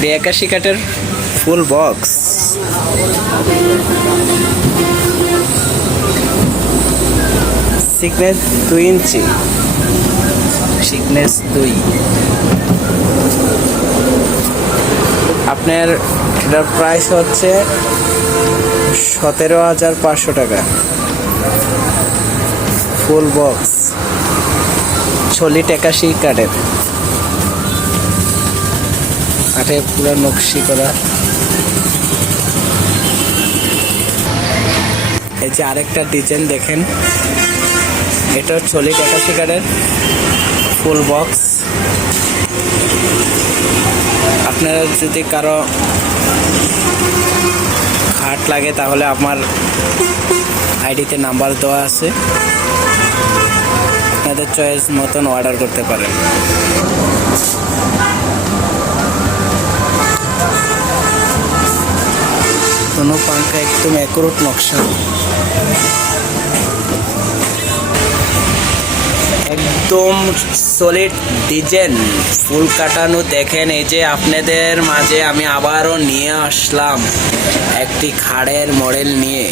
D81 কাঠের full box, sickness 2 ইঞ্চি, sickness 2। আপনার এটার প্রাইস হচ্ছে 17,500 টাকা। ফুল বক্স, ছলি 81 কাঠের, কাঠে পুরো নকশি করা। এই যে আরেকটা ডিজাইন দেখেন, এটা ছলি 81 কাঠের ফুল বক্স। আপনারা যদি কারো খাট লাগে তাহলে আমার আইডিতে নাম্বার দেওয়া আছে, আপনাদের চয়েস মতন অর্ডার করতে পারেন। কোনো পাঙ্খা একদম অ্যাকুরেট নকশা, একদম সলিড ডিজাইন, ফুল কাটানো। দেখেন এই যে আপনাদের মাঝে আমি আবারও নিয়ে আসলাম একটি খাড়ের মডেল নিয়ে।